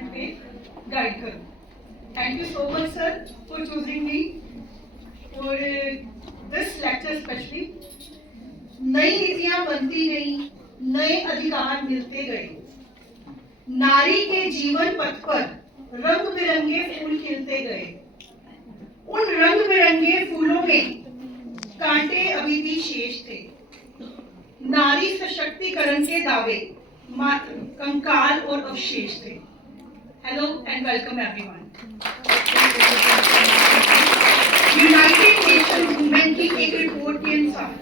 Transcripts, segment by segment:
Empowerment में guide करूँ। Thank you so much sir for choosing me for this lecture specially. नई नीतियां बनती गई, नए अधिकार मिलते गए, नारी के जीवन पथ पर रंग बिरंगे फूल खिलते गए। उन रंग बिरंगे फूलों में कांटे अभी भी शेष थे। नारी सशक्तिकरण के दावे मात्र कंकाल और अवशेष थे। Hello and welcome everyone. United nation women की एक रिपोर्ट के अनुसार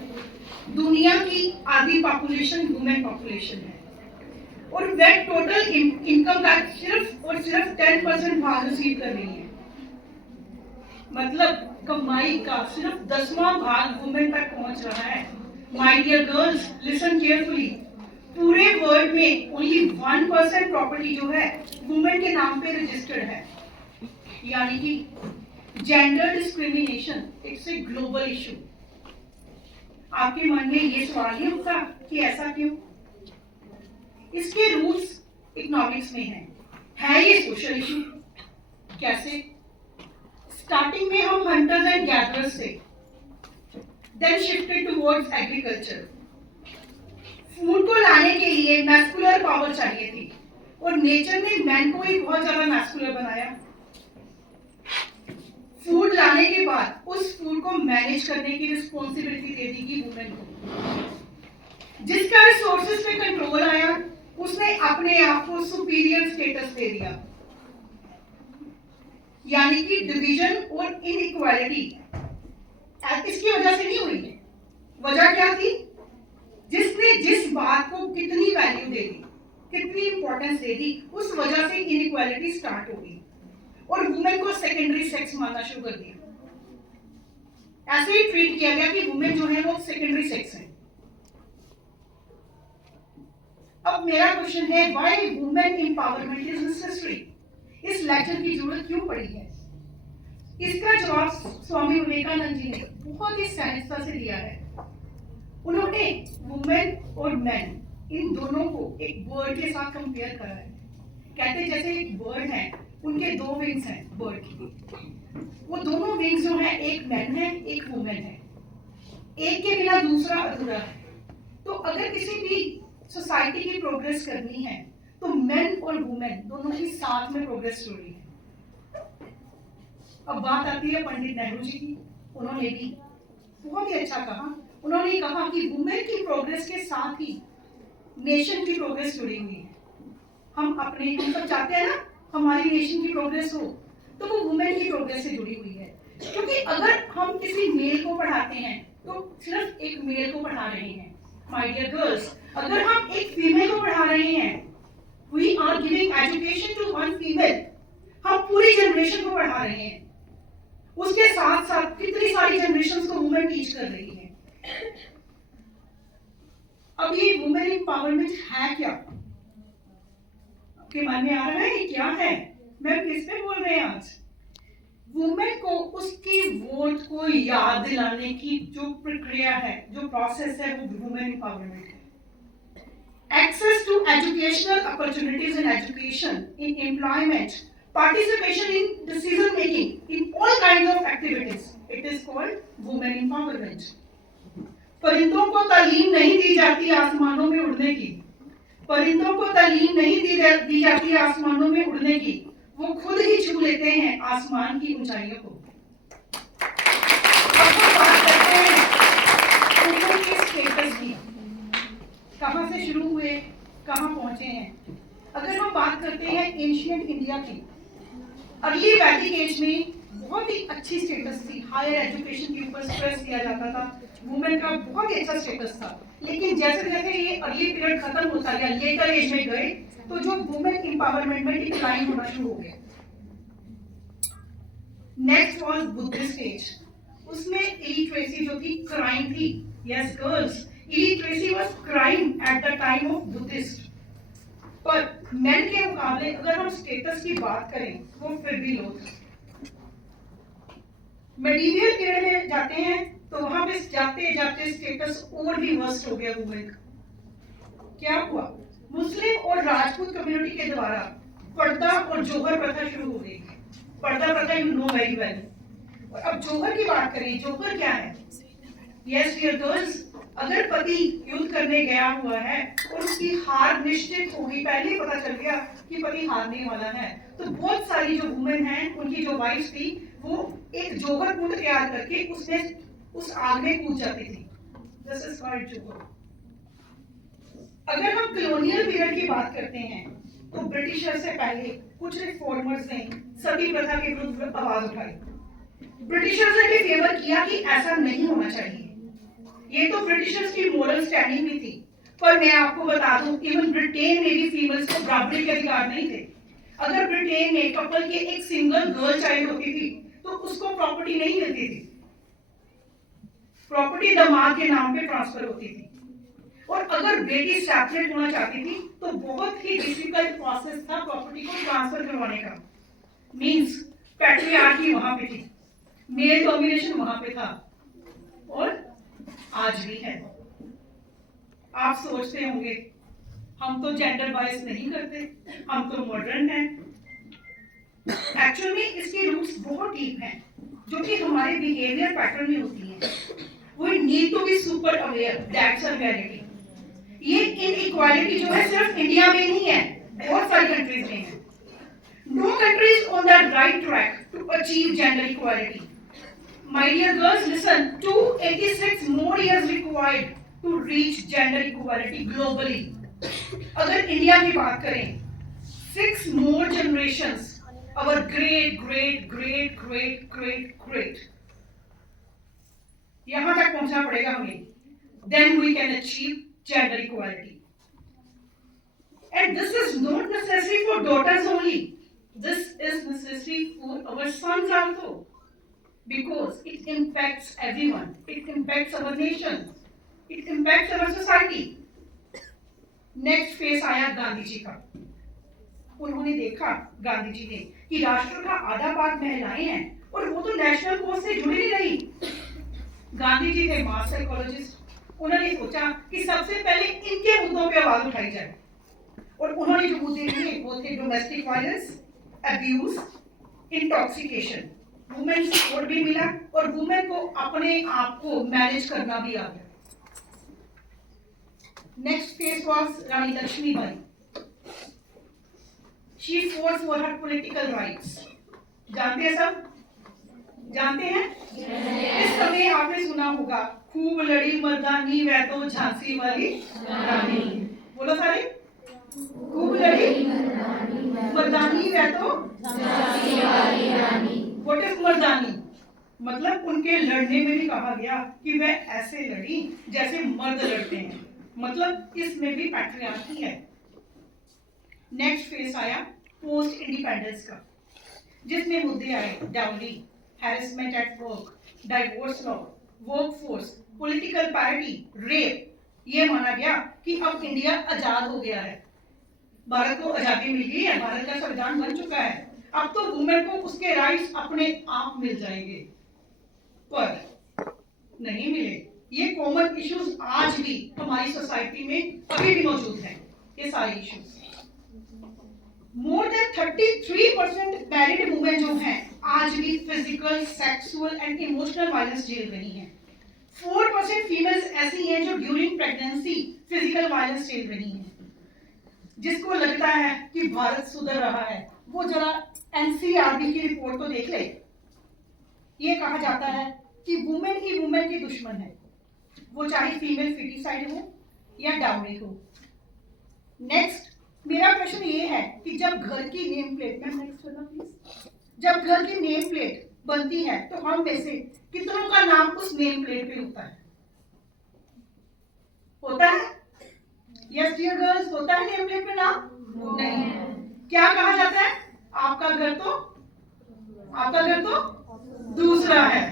दुनिया की आधी पॉपुलेशन वुमेन पॉपुलेशन है और वे टोटल इनकम का सिर्फ 10% भाग रिसीव कर रही है। मतलब कमाई का सिर्फ 10वां भाग वुमेन तक पहुंच रहा है। My dear girls, listen carefully. पूरे वर्ल्ड में ओनली 1% प्रॉपर्टी जो है वुमेन के नाम पे रजिस्टर्ड है। यानी कि gender discrimination it's a global issue. आपके मन में ये सवाल नहीं होता कि ऐसा क्यों? इसके रूट्स इकोनॉमिक्स में है ये सोशल इशू। कैसे? स्टार्टिंग में हम हंटर्स एंड गैदरर्स थे, then shifted towards agriculture. Food को लाने के लिए मैस्कुलर पावर चाहिए थी और नेचर ने मैन को ही बहुत ज्यादा मैस्कुलर बनाया। फूड लाने के बाद उस फूड को मैनेज करने की रिस्पॉन्सिबिलिटी दे दी गई वुमेन को। जिसका रिसोर्सेज पे कंट्रोल आया उसने अपने आप को सुपीरियर स्टेटस दे दिया। यानी कि डिवीजन और इनइक्वालिटी इसकी वजह से नहीं हुई है। वजह क्या थी? जिसने जिस बात को कितनी वैल्यू दे दी, कितनी इंपॉर्टेंस दे दी, उस वजह से इनइक्वालिटी स्टार्ट हो गई और वुमेन को सेकेंडरी सेक्स मानना शुरू कर दिया। ऐसे ही ट्रीट किया गया कि वुमेन जो है वो सेकेंडरी सेक्स है। अब मेरा क्वेश्चन है, why women empowerment is necessary? इस लेक्चर की जरूरत क्यों पड़ी है? इसका जवाब स्वामी विवेकानंद जी ने बहुत ही सहजता से दिया है। उन्होंने वुमेन और मैन इन दोनों को एक बर्ड के साथ कंपेयर करा है। कहते जैसे एक बर्ड है, उनके 2 विंग्स हैं बर्ड की। वो दोनों विंग्स जो है, एक मैन है एक वुमेन है। एक के बिना दूसरा अधूरा है। तो अगर किसी भी सोसाइटी की प्रोग्रेस करनी है तो मेन और वुमेन दोनों की साथ में प्रोग्रेस जरूरी है। अब बात आती है पंडित नेहरू जी की। उन्होंने भी बहुत ही अच्छा कहा। उन्होंने कहा कि वुमेन की प्रोग्रेस के साथ ही नेशन की प्रोग्रेस जुड़ी हुई है। हम सब चाहते हैं ना हमारी नेशन की प्रोग्रेस हो, तो वो वुमेन की प्रोग्रेस से जुड़ी हुई है। क्योंकि अगर हम किसी मेल को पढ़ाते हैं तो सिर्फ एक मेल को पढ़ा रहे हैं। माय डियर गर्ल्स, अगर हम एक फीमेल को पढ़ा रहे हैं, we are giving education to one female, हम पूरी जनरेशन को पढ़ा रहे हैं। उसके साथ साथ कितनी सारी जनरेशन को वुमेन टीच कर रही है। अब ये वुमेन एम्पावरमेंट है क्या? आपके मन में आ रहा है ये क्या है? मैं किस पे बोल रहे हैं आज? वुमेन को उसकी वोट को याद दिलाने की जो प्रक्रिया है, जो प्रोसेस है, वो वुमेन एम्पावरमेंट है। Access to educational opportunities in education, in employment, participation in decision making, in all kinds of activities. It is called women empowerment. परिंदों को तालीम नहीं दी जाती आसमानों में उड़ने की। परिंदों को तालीम नहीं दी जाती आसमानों में उड़ने की। वो खुद ही छू लेते हैं आसमान की ऊंचाइयों को। अब हम बात करते हैं उनके स्टेटस की। कहां से शुरू हुए, कहां पहुंचे हैं? अगर हम बात करते हैं एंशिएंट इंडिया की, अर्ली वैदिक एज में बहुत ही अच्छी स्टेटस थी। हायर एजुकेशन के ऊपर स्ट्रेस दिया जाता था। वुमेन का बहुत ही अच्छा स्टेटस था। लेकिन जैसे जैसे ये अर्ली पीरियड खत्म होता गया, लेटर एज में गए, तो जो वुमेन एम्पावरमेंट में डिक्लाइन होना शुरू हो गया। Next was Buddhist age. उसमें इलिटरेसी जो थी, क्राइम थी। Yes girls, illiteracy was crime at the time of Buddhist. पर men के मुकाबले अगर हम स्टेटस की बात करें वो फिर भी लो था। मेडिवियल पीरियड में जाते हैं तो वहां पे जाते जाते स्टेटस और भी वर्स्ट हो गया वुमेन का। क्या हुआ? मुस्लिम और राजपूत कम्युनिटी के द्वारा पर्दा और जौहर प्रथा शुरू हो गई। पर्दा प्रथा यू नो वेरी वेल। और अब जौहर की बात करें, जौहर क्या है? यस डियर गर्ल्स, अगर पति युद्ध करने गया हुआ है और उसकी हार निश्चित होगी, पहले ही पता चल गया कि पति हारने वाला है, तो बहुत सारी जो वुमेन हैं, उनकी जो वाइफ थी, वो एक जौहर कुंड तैयार करके उसमें उस आग में कूद जाती थी। दिस इज कॉल्ड जौहर। अगर हम कॉलोनियल पीरियड की बात करते हैं, तो ब्रिटिशर से पहले कुछ रिफॉर्मर्स ने सती प्रथा के विरुद्ध आवाज उठाई। ब्रिटिशर्स ने भी फेवर किया कि ऐसा नहीं होना चाहिए। ये तो ब्रिटिशर्स की मोरल स्टैंडिंग भी थी, पर मैं आपको बता दूं, इवन ब्रिटेन में भी फीमेल्स को बराबरी के अधिकार नहीं थे। अगर ब्रिटेन में कपल के एक सिंगल गर्ल चाइल्ड होती थी, तो उसको प्रॉपर्टी नहीं मिलती थी। प्रॉपर्टी दामाद के नाम पे ट्रांसफर होती थी। और अगर बेटी सेपरेट होना चाहती थी, तो बहुत ही डिफिकल्ट प्रोसेस था प्रॉपर्टी को ट्रांसफर करवाने का। मींस पैट्रियार्की वहां पे थी, मेल डोमिनेशन वहां पे था, और आज भी है। आप सोचते होंगे हम तो जेंडर बायस नहीं करते, हम तो मॉडर्न हैं। एक्चुअल में इसकी रूट्स बहुत डीप हैं, जो कि हमारे बिहेवियर पैटर्न में होती हैं। We need to be super aware. That's a reality. ये इनइक्वालिटी जो है सिर्फ इंडिया में नहीं है, बहुत सारी कंट्रीज में है। No country is on the right track to achieve gender equality. My dear girls, listen. 286 more years required to reach gender equality globally. अगर इंडिया की बात करें, 6 more generations, our great great great great great great, यहां तक पहुंचना पड़ेगा हमें, then we can achieve gender equality. And this is not necessary for daughters only. This is necessary for our sons also, because it impacts everyone. It impacts our nation. It impacts our society. Next phase आया गांधी जी का। उन्होंने देखा, गांधी जी ने, कि राष्ट्र का आधा भाग महिलाएं हैं और वो तो नेशनल कोज से जुड़ी नहीं रही। गांधी जी थे मास साइकोलॉजिस्ट। उन्होंने सोचा कि सबसे पहले इनके मुद्दों पे आवाज उठाई जाए, और उन्होंने जो मुद्दे लिए वो थे domestic violence, abuse, intoxication. Women support भी मिला और वुमेन को अपने आप को मैनेज करना भी आ गया। Next phase was Rani Lakshmibai. She fought for her political rights. जानते हैं सब? जानते हैं? इस समय आपने सुना होगा, खूब लड़ी मर्दानी वह तो झांसी वाली रानी। बोलो सारे, खूब लड़ी मर्दानी वह तो झांसी वाली रानी। व्हाट इज मर्दानी? मतलब उनके लड़ने में भी कहा गया कि वह ऐसे लड़ी जैसे मर्द लड़ते हैं। मतलब इसमें भी पैट्रियार्की है। नेक्स्ट फेज आया पोस्ट इंडिपेंडेंस का, जिसमें मुद्दे आए dowry, harassment at work, divorce law, workforce, political parity, rape. ये माना गया कि अब इंडिया आजाद हो गया है, भारत को आजादी मिल गई है, भारत का संविधान बन चुका है, अब तो वुमेन को उसके राइट्स अपने आप मिल जाएंगे। पर नहीं मिले। ये कॉमन इश्यूज आज भी हमारी सोसाइटी में अभी भी मौजूद हैं, ये सारे issues. More than 33% married women जो हैं आज भी physical, sexual and emotional violence झेल रही हैं। 4% फीमेल्स ऐसी हैं जो ड्यूरिंग प्रेगनेंसी फिजिकल वायलेंस झेल रही हैं। जिसको लगता है कि भारत सुधर रहा है, वो जरा एनसीआरबी की रिपोर्ट तो देख ले। ये कहा जाता है कि वुमेन ही वुमेन की दुश्मन है, वो चाहे फीमेल फिटिसाइड हो या डाउरी हो। नेक्स्ट मेरा प्रश्न ये है कि जब घर की नेम प्लेट में, नेक्स्ट वाला प्लीज, जब घर की नेम प्लेट बनती है तो हम में से कितनों का नाम उस नेम प्लेट पे होता है? होता है? यस डियर गर्ल्स, होता है नेम प्लेट पे नाम? नहीं। क्या कहा जाता है? आपका घर तो दूसरा है।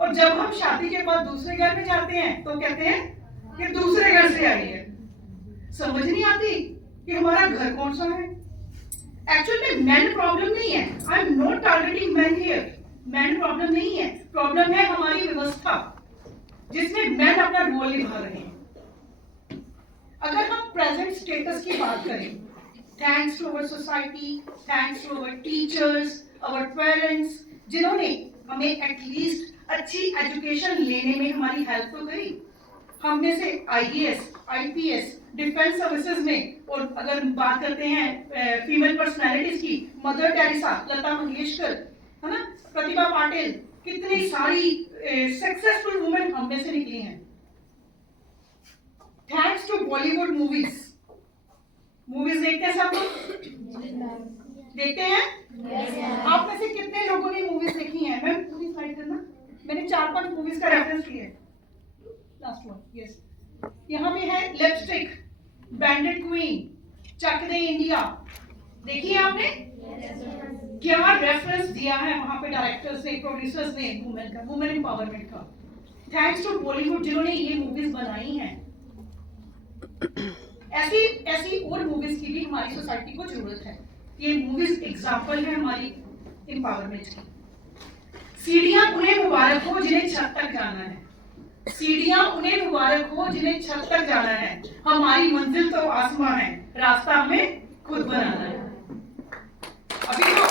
और जब हम शादी के बाद दूसरे घर में जाते हैं तो कहते हैं कि दूसरे घर से आई है। समझ नहीं आती कि हमारा घर कौन सा है। एक्चुअली मेन प्रॉब्लम नहीं है, I am not targeting main here. Main problem नहीं है, प्रॉब्लम है हमारी व्यवस्था जिसमें मेन अपना रोल निभा रहे हैं। अगर हम प्रेजेंट स्टेटस की बात करें thanks to our society, thanks to our teachers, our parents, जिन्होंने हमें एटलीस्ट अच्छी एजुकेशन लेने में हमारी हेल्प तो करी। हम में से IAS, IPS, डिफेंस सर्विसेज में, और अगर बात करते हैं फीमेल पर्सनैलिटीज की, मदर टेरेसा, लता मंगेशकर, है ना, प्रतिभा पाटिल, कितनी सारी सक्सेसफुल वुमेन हम में से निकली हैं। Thanks to Bollywood movies. Movies देखते हैं सब लोग? देखते हैं? आप में से कितने लोगों ने मूवीज देखी हैं? मैम पूरी स्लाइड करना। मैंने 4-5 मूवीज का रेफरेंस लिया है। Last one, yes. यहाँ पे है लिपस्टिक, बैंडेड क्वीन, चक दे इंडिया। देखिए आपने क्या रेफरेंस दिया है वहां पे डायरेक्टर्स ने, प्रोड्यूसर्स ने वुमेन का, वुमेन एम्पावरमेंट का। थैंक्स टू बॉलीवुड जिन्होंने ये मूवीज बनाई हैं। ऐसी ऐसी और मूवीज की भी हमारी सोसाइटी को जरूरत है। ये मूवीज एग्जाम्पल है हमारी एम्पावरमेंट की। सीढ़ियां उन्हें मुबारक हो जिन्हें छत तक जाना है। सीढ़ियां उन्हें मुबारक हो जिन्हें छत तक जाना है। हमारी मंजिल तो आसमां है, रास्ता हमें खुद बनाना है। अभी तो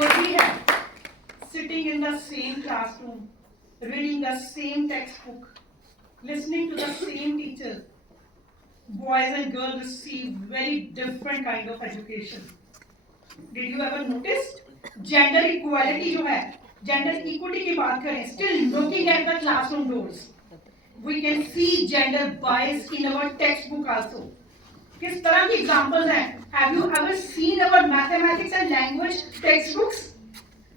और भी है। Sitting in the same classroom, reading the same text book, listening to the same teacher. Boys and girls receive very different kind of education. Did you ever notice? Gender equality जो है, gender equity की बात करें, still knocking at the classroom doors. We can see gender bias in our textbook also. किस तरह की examples हैं? Have you ever seen our mathematics and language textbooks?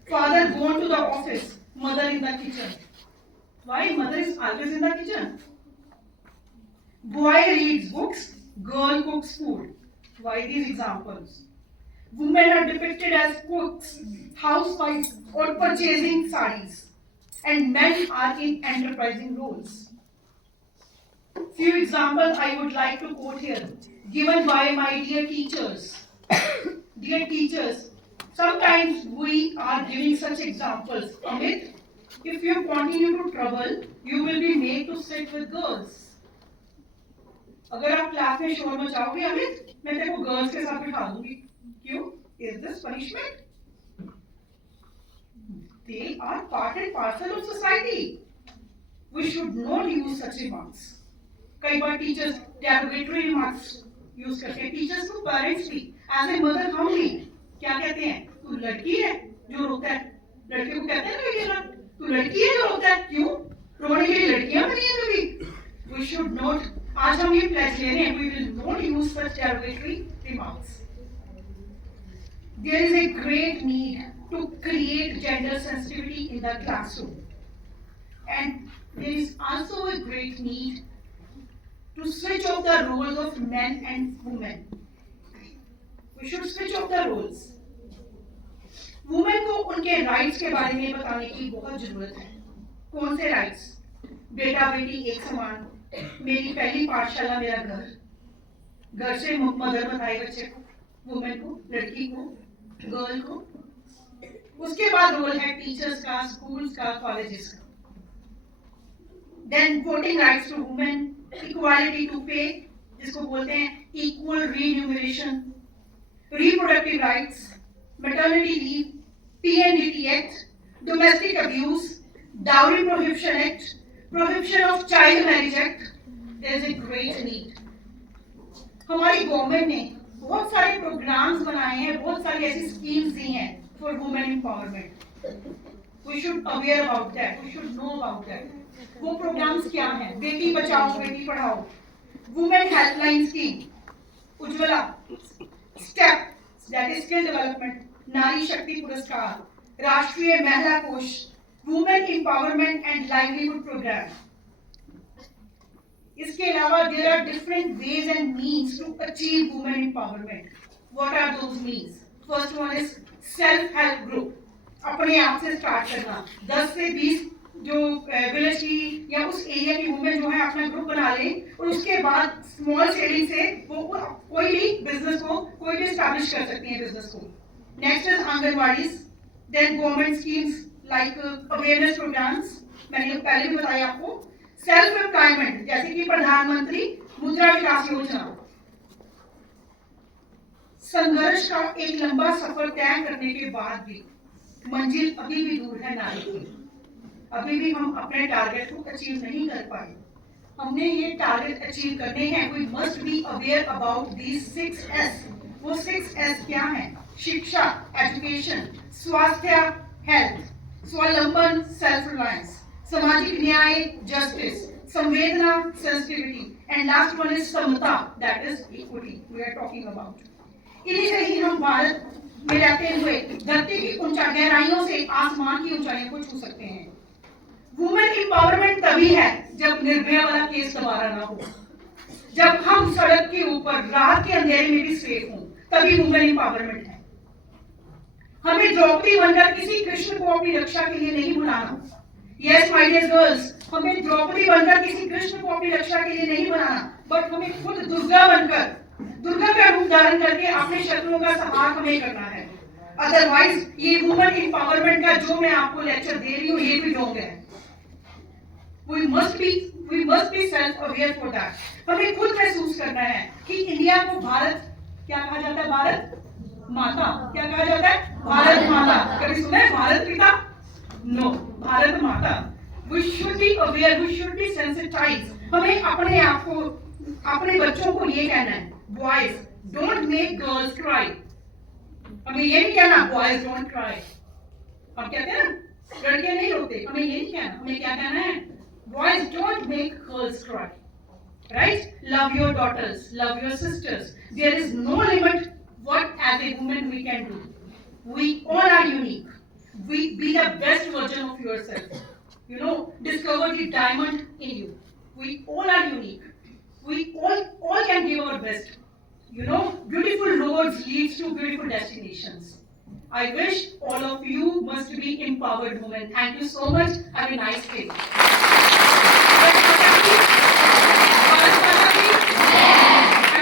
Father gone to the office, mother in the kitchen. Why mother is always in the kitchen? Boy reads books, girl cooks food. Why these examples? Women are depicted as cooks, housewives, or purchasing sarees, and men are in enterprising roles. Few examples I would like to quote here, given by my dear teachers. Dear teachers, sometimes we are giving such examples. Amit, if you continue to trouble, you will be made to sit with girls. अगर आप class में शोर मचाओगे अमित, मैं तेरे को girls के साथ बिठा दूंगी। क्यों? Is this punishment? They are part and parcel of society. We should not use such remarks. कई बार टीचर्स derogatory remarks यूज करते हैं, टीचर्स को, पेरेंट्स भी, एज ए मदर हम भी क्या कहते हैं? तू लड़की है जो रोता है। लड़के को कहते हैं ना ये लड़का, तू लड़की है जो रोता है। क्यों? रोने के लिए लड़कियां बनी हैं कभी? We should not. आज हम ये प्लेज ले रहे हैं, we will not use such derogatory remarks. There is a great need to create gender sensitivity in the classroom, and there is also a great need to switch off the roles of men and women. We should switch off the roles. Women को उनके rights के बारे में बताने की बहुत जरूरत है। कौन से राइट्स? बेटा बेटी एक समान, मेरी पहली पाठशाला मेरा घर, घर से मदर बताए बच्चे को, वुमेन को, लड़की को, गर्ल को। उसके बाद रोल है टीचर्स का, स्कूल्स का, कॉलेजेस का। Then voting rights to women, equality to pay, जिसको बोलते हैं equal remuneration, reproductive rights, maternity leave, PNDT Act, domestic abuse, dowry prohibition act, prohibition of child marriage act. There is a great need. हमारी government ने बहुत सारे programmes बनाए हैं, बहुत सारी ऐसी स्कीम्स दी हैं for women empowerment. We should aware about that. We should know about that. वो प्रोग्राम्स क्या हैं? Beti Bachao Beti Padhao, women helpline scheme, Ujjwala, step that is skill development, नारी शक्ति पुरस्कार, राष्ट्रीय महिला कोष, women empowerment and livelihood programme. इसके अलावा there are different ways and means to achieve women empowerment. What are those means? First one is self help group. अपने आप से स्टार्ट करना। 10 से 20 जो विलेज की या उस एरिया की वुमेन जो है अपना ग्रुप बना ले, और उसके बाद स्मॉल सेविंग से वो कोई भी बिजनेस को, कोई भी स्टैब्लिश कर सकती है बिजनेस को। Next is anganwadis, then government schemes like awareness programmes, मैंने पहले भी बताया आपको, सेल्फ एम्प्लॉयमेंट जैसे कि प्रधानमंत्री मुद्रा विकास योजना। संघर्ष का एक लंबा सफर तय करने के बाद भी मंजिल अभी भी दूर है नारी की। अभी भी हम अपने टारगेट को अचीव नहीं कर पाए। हमने ये टारगेट अचीव करने हैं। We must be aware about these 6 S। वो 6 S क्या है? शिक्षा, एजुकेशन, स्वास्थ्य, हेल्थ, स्वावलंबन, सेल्फ रिलायंस, सामाजिक न्याय, जस्टिस, संवेदना, sensitivity, and last one is समता, that is equity we are talking about. इन्हीं से ही हम भारत में रहते हुए धरती की गहराइयों से आसमान की ऊंचाइयों को छू सकते हैं। वुमेन एम्पावरमेंट तभी है जब निर्भया वाला केस दोबारा ना हो, जब हम सड़क के ऊपर रात के अंधेरे में भी सेफ हों, तभी वुमेन एम्पावरमेंट है। हमें द्रौपदी बनकर किसी कृष्ण को अपनी रक्षा के लिए नहीं बुलाना। यस माय डियर गर्ल्स, हमें द्रौपदी बनकर किसी कृष्ण को अपनी रक्षा के लिए नहीं बनाना, बट हमें खुद दुर्गा बनकर, दुर्गा का रूप धारण करके अपने शत्रुओं का संहार हमें करना है। अदरवाइज ये वुमेन एम्पावरमेंट का जो मैं आपको लेक्चर दे रही हूँ ये भी ढोंग है। We must be self-aware for that. हमें खुद महसूस करना है कि इंडिया को भारत क्या कहा जाता है? भारत माता। क्या कहा जाता है? भारत माता। कभी सुना है भारत पिता? नो, भारत माता। We should be aware, we should be sensitized. हमें अपने आप को, अपने बच्चों को ये कहना है, boys don't make girls cry. हमें ये नहीं कहना boys don't cry. हम कहते हैं ना लड़कियां नहीं रोते, हमें ये नहीं कहना। हमें क्या कहना है? Boys don't make girls cry, right? Love your daughters, love your sisters. There is no limit what as a woman we can do. We all are unique. We be the best version of yourself. You know, discover the diamond in you. We all are unique. We all can give our best. You know, beautiful roads leads to beautiful destinations. I wish all of you must be empowered women. Thank you so much. Have a nice day.